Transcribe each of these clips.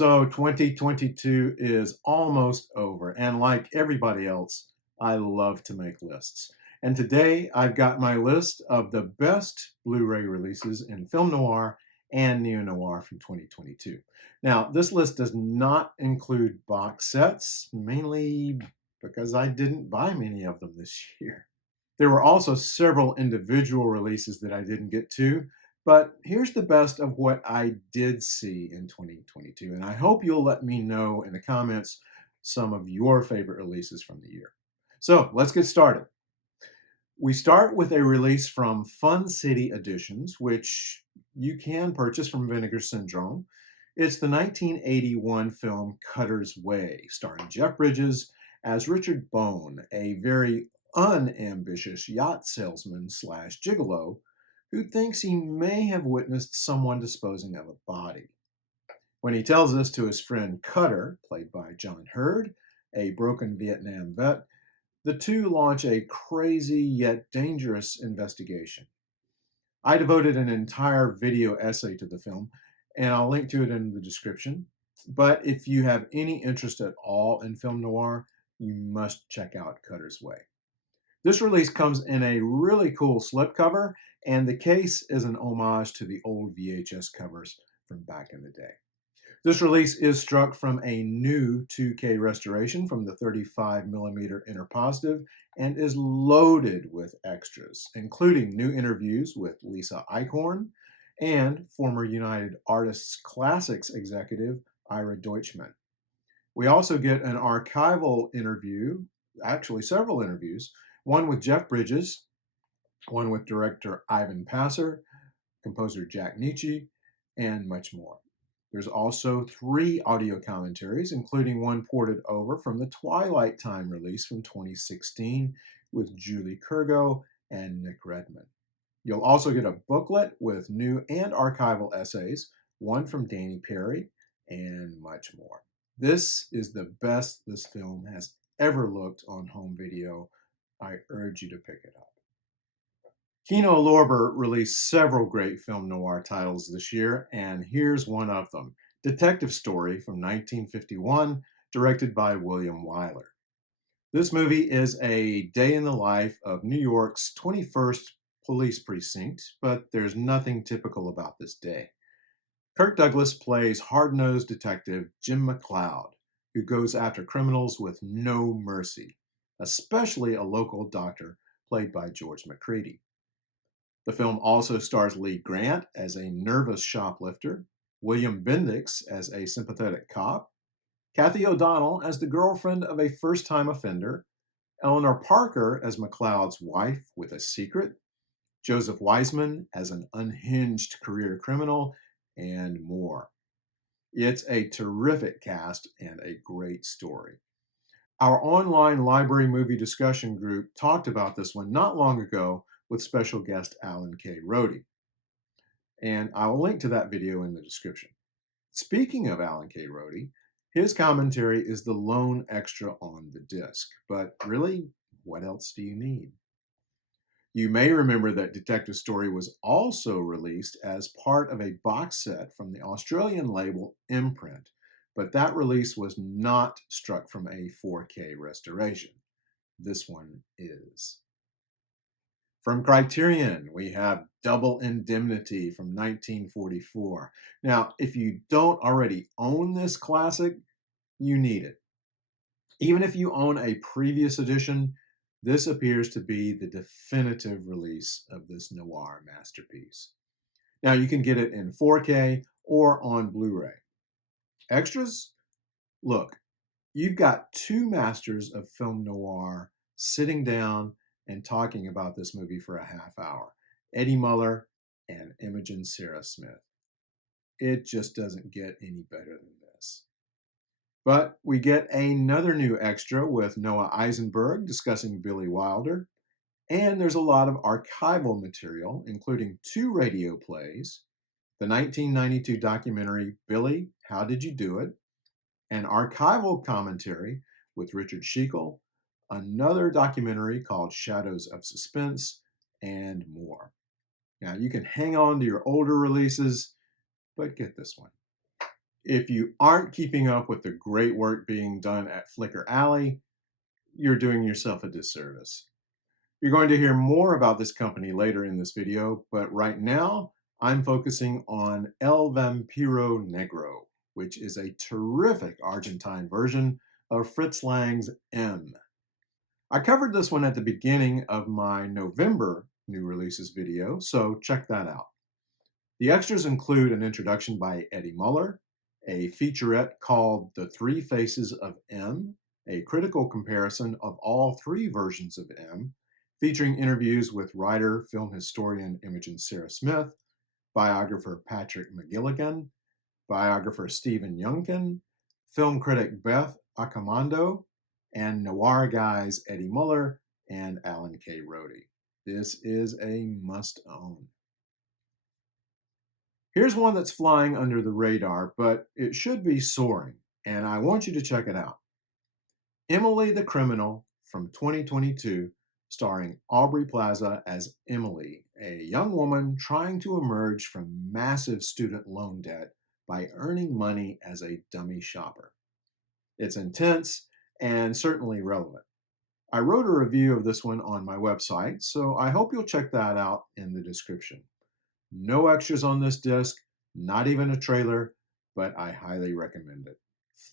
So 2022 is almost over, and like everybody else, I love to make lists. And today I've got my list of the best Blu-ray releases in film noir and neo-noir from 2022. Now, this list does not include box sets, mainly because I didn't buy many of them this year. There were also several individual releases that I didn't get to, but here's the best of what I did see in 2022, and I hope you'll let me know in the comments some of your favorite releases from the year. So let's get started. We start with a release from Fun City Editions, which you can purchase from Vinegar Syndrome. It's the 1981 film Cutter's Way, starring Jeff Bridges as Richard Bone, a very unambitious yacht salesman slash gigolo who thinks he may have witnessed someone disposing of a body. When he tells this to his friend Cutter, played by John Hurd, a broken Vietnam vet, the two launch a crazy yet dangerous investigation. I devoted an entire video essay to the film, and I'll link to it in the description. But if you have any interest at all in film noir, you must check out Cutter's Way. This release comes in a really cool slipcover, and the case is an homage to the old VHS covers from back in the day. This release is struck from a new 2K restoration from the 35mm interpositive and is loaded with extras, including new interviews with Lisa Eichhorn and former United Artists Classics executive Ira Deutschman. We also get an archival interview, actually several interviews, one with Jeff Bridges, one with director Ivan Passer, composer Jack Nietzsche, and much more. There's also 3 audio commentaries, including one ported over from the Twilight Time release from 2016 with Julie Kurgo and Nick Redman. You'll also get a booklet with new and archival essays, one from Danny Perry, and much more. This is the best this film has ever looked on home video. I urge you to pick it up. Kino Lorber released several great film noir titles this year, and here's one of them, Detective Story from 1951, directed by William Wyler. This movie is a day in the life of New York's 21st police precinct, but there's nothing typical about this day. Kirk Douglas plays hard-nosed detective Jim McLeod, who goes after criminals with no mercy, especially a local doctor played by George McCready. The film also stars Lee Grant as a nervous shoplifter, William Bendix as a sympathetic cop, Kathy O'Donnell as the girlfriend of a first-time offender, Eleanor Parker as McLeod's wife with a secret, Joseph Wiseman as an unhinged career criminal, and more. It's a terrific cast and a great story. Our online library movie discussion group talked about this one not long ago with special guest Alan K. Rohde. And I will link to that video in the description. Speaking of Alan K. Rohde, his commentary is the lone extra on the disc. But really, what else do you need? You may remember that Detective Story was also released as part of a box set from the Australian label Imprint, but that release was not struck from a 4K restoration. This one is. From Criterion, we have Double Indemnity from 1944. Now, if you don't already own this classic, you need it. Even if you own a previous edition, this appears to be the definitive release of this noir masterpiece. Now, you can get it in 4K or on Blu-ray. Extras? Look, you've got 2 masters of film noir sitting down and talking about this movie for a half hour, Eddie Muller and Imogen Sarah Smith. It just doesn't get any better than this. But we get another new extra with Noah Eisenberg discussing Billy Wilder, and there's a lot of archival material, including 2 radio plays, the 1992 documentary Billy, How Did You Do It?, an archival commentary with Richard Schickel, another documentary called Shadows of Suspense, and more. Now, you can hang on to your older releases, but get this one. If you aren't keeping up with the great work being done at Flickr Alley, you're doing yourself a disservice. You're going to hear more about this company later in this video, but right now I'm focusing on El Vampiro Negro, which is a terrific Argentine version of Fritz Lang's M. I covered this one at the beginning of my November new releases video, so check that out. The extras include an introduction by Eddie Muller, a featurette called The Three Faces of M, a critical comparison of all three versions of M, featuring interviews with writer, film historian Imogen Sarah Smith, biographer Patrick McGilligan, biographer Stephen Youngkin, film critic Beth Accomando, and noir guys Eddie Muller and Alan K. Rode. This is a must-own. Here's one that's flying under the radar, but it should be soaring, and I want you to check it out. Emily the Criminal from 2022, starring Aubrey Plaza as Emily, a young woman trying to emerge from massive student loan debt by earning money as a dummy shopper. It's intense and certainly relevant. I wrote a review of this one on my website, so I hope you'll check that out in the description. No extras on this disc, not even a trailer, but I highly recommend it.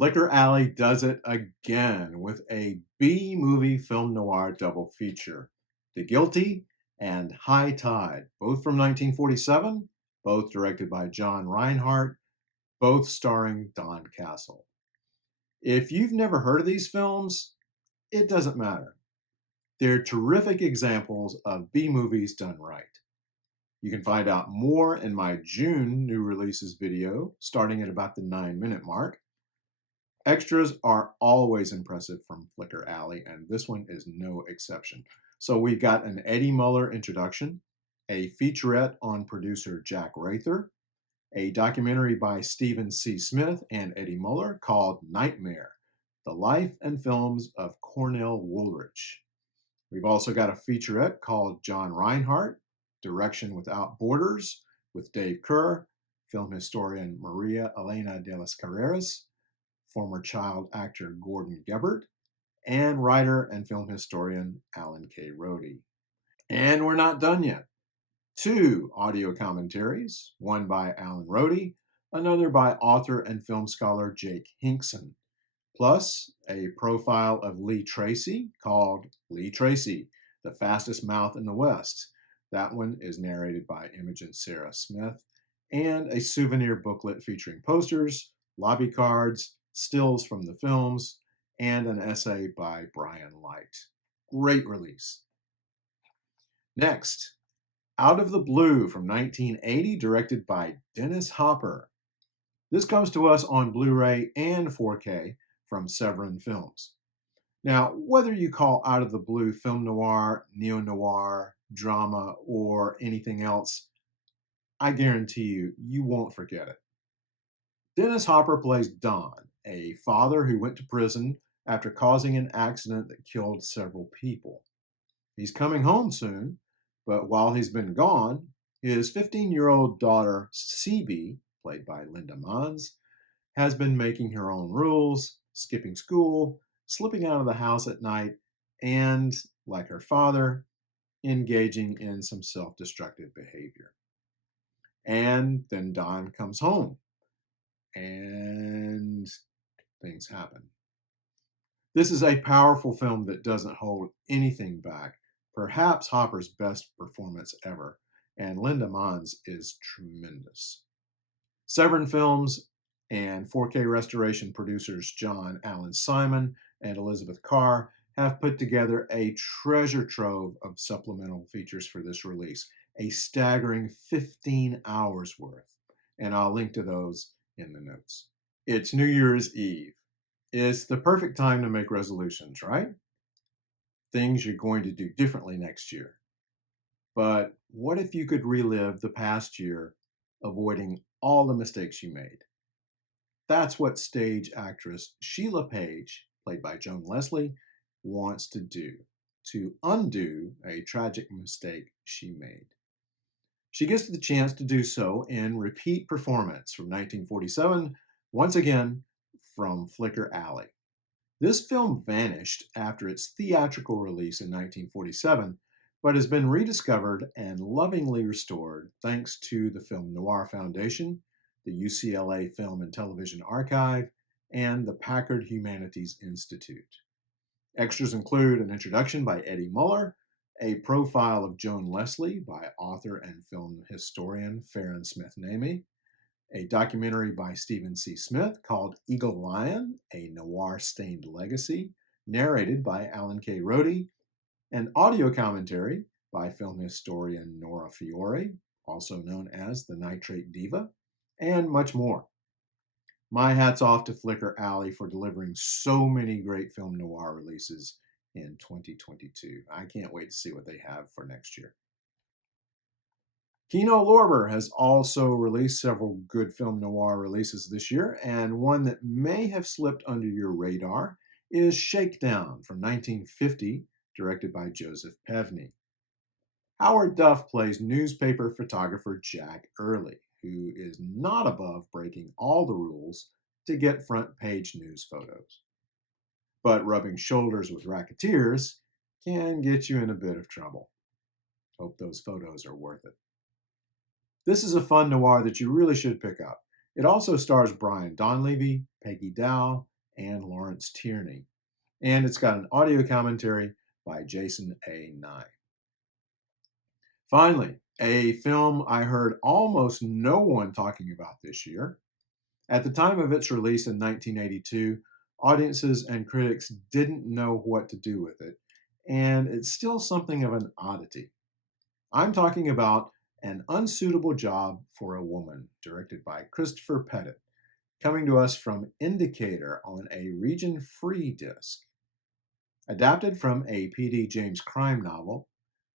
Flickr Alley does it again with a B-movie film noir double feature. The Guilty and High Tide, both from 1947, both directed by John Reinhardt, both starring Don Castle. If you've never heard of these films, it doesn't matter. They're terrific examples of B-movies done right. You can find out more in my June new releases video, starting at about the 9-minute mark. Extras are always impressive from Flickr Alley, and this one is no exception. So we've got an Eddie Muller introduction, a featurette on producer Jack Rather, a documentary by Stephen C. Smith and Eddie Muller called Nightmare, The Life and Films of Cornell Woolrich. We've also got a featurette called John Reinhardt, Direction Without Borders, with Dave Kerr, film historian Maria Elena de las Carreras, former child actor Gordon Gebert, and writer and film historian Alan K. Rode. And we're not done yet. 2 audio commentaries, one by Alan Rode, another by author and film scholar Jake Hinkson, plus a profile of Lee Tracy called Lee Tracy, the Fastest Mouth in the West. That one is narrated by Imogen Sarah Smith, and a souvenir booklet featuring posters, lobby cards, stills from the films, and an essay by Brian Light. Great release. Next, Out of the Blue from 1980, directed by Dennis Hopper. This comes to us on Blu-ray and 4K from Severin Films. Now, whether you call Out of the Blue film noir, neo-noir, drama, or anything else, I guarantee you, you won't forget it. Dennis Hopper plays Don, a father who went to prison after causing an accident that killed several people. He's coming home soon, but while he's been gone, his 15-year-old daughter, CB, played by Linda Mons, has been making her own rules, skipping school, slipping out of the house at night, and, like her father, engaging in some self-destructive behavior. And then Don comes home, and things happen. This is a powerful film that doesn't hold anything back, perhaps Hopper's best performance ever, and Linda Mons is tremendous. Severin Films and 4K restoration producers John Allen Simon and Elizabeth Carr have put together a treasure trove of supplemental features for this release, a staggering 15 hours worth, and I'll link to those in the notes. It's New Year's Eve. It's the perfect time to make resolutions, right? Things you're going to do differently next year. But what if you could relive the past year, avoiding all the mistakes you made? That's what stage actress Sheila Page, played by Joan Leslie, wants to do, to undo a tragic mistake she made. She gets the chance to do so in repeat performance from 1947 once again from Flicker Alley. This film vanished after its theatrical release in 1947, but has been rediscovered and lovingly restored thanks to the Film Noir Foundation, the UCLA Film and Television Archive, and the Packard Humanities Institute. Extras include an introduction by Eddie Muller, a profile of Joan Leslie by author and film historian Farron Smith-Namey, a documentary by Stephen C. Smith called Eagle Lion, A Noir-Stained Legacy, narrated by Alan K. Rode, an audio commentary by film historian Nora Fiore, also known as the Nitrate Diva, and much more. My hat's off to Flicker Alley for delivering so many great film noir releases in 2022. I can't wait to see what they have for next year. Kino Lorber has also released several good film noir releases this year, and one that may have slipped under your radar is Shakedown from 1950, directed by Joseph Pevney. Howard Duff plays newspaper photographer Jack Early, who is not above breaking all the rules to get front page news photos. But rubbing shoulders with racketeers can get you in a bit of trouble. Hope those photos are worth it. This is a fun noir that you really should pick up. It also stars Brian Donlevy, Peggy Dow, and Lawrence Tierney. And it's got an audio commentary by Jason A. Nye. Finally, a film I heard almost no one talking about this year. At the time of its release in 1982, audiences and critics didn't know what to do with it, and it's still something of an oddity. I'm talking about An Unsuitable Job for a Woman, directed by Christopher Pettit, coming to us from Indicator on a region-free disc. Adapted from a P.D. James crime novel,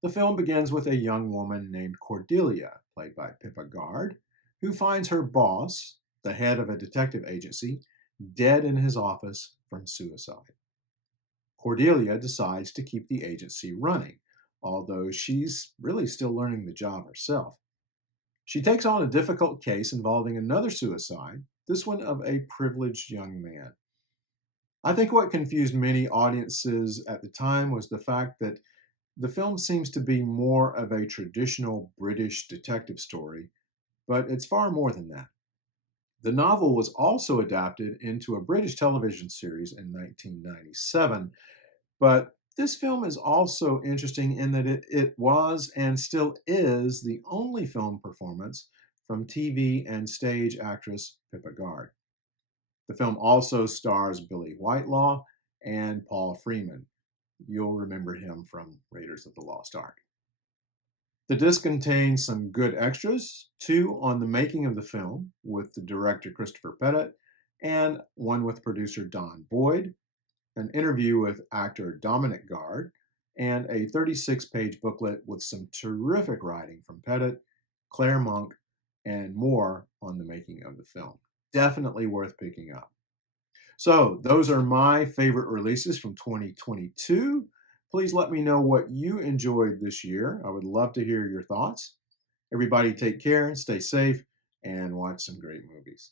the film begins with a young woman named Cordelia, played by Pippa Guard, who finds her boss, the head of a detective agency, dead in his office from suicide. Cordelia decides to keep the agency running, although she's really still learning the job herself. She takes on a difficult case involving another suicide, this one of a privileged young man. I think what confused many audiences at the time was the fact that the film seems to be more of a traditional British detective story, but it's far more than that. The novel was also adapted into a British television series in 1997, but this film is also interesting in that it was and still is the only film performance from TV and stage actress Pippa Guard. The film also stars Billy Whitelaw and Paul Freeman. You'll remember him from Raiders of the Lost Ark. The disc contains some good extras, 2 on the making of the film with the director Christopher Pettit, and 1 with producer Don Boyd, an interview with actor Dominic Guard, and a 36-page booklet with some terrific writing from Pettit, Claire Monk, and more on the making of the film. Definitely worth picking up. So those are my favorite releases from 2022. Please let me know what you enjoyed this year. I would love to hear your thoughts. Everybody take care and stay safe and watch some great movies.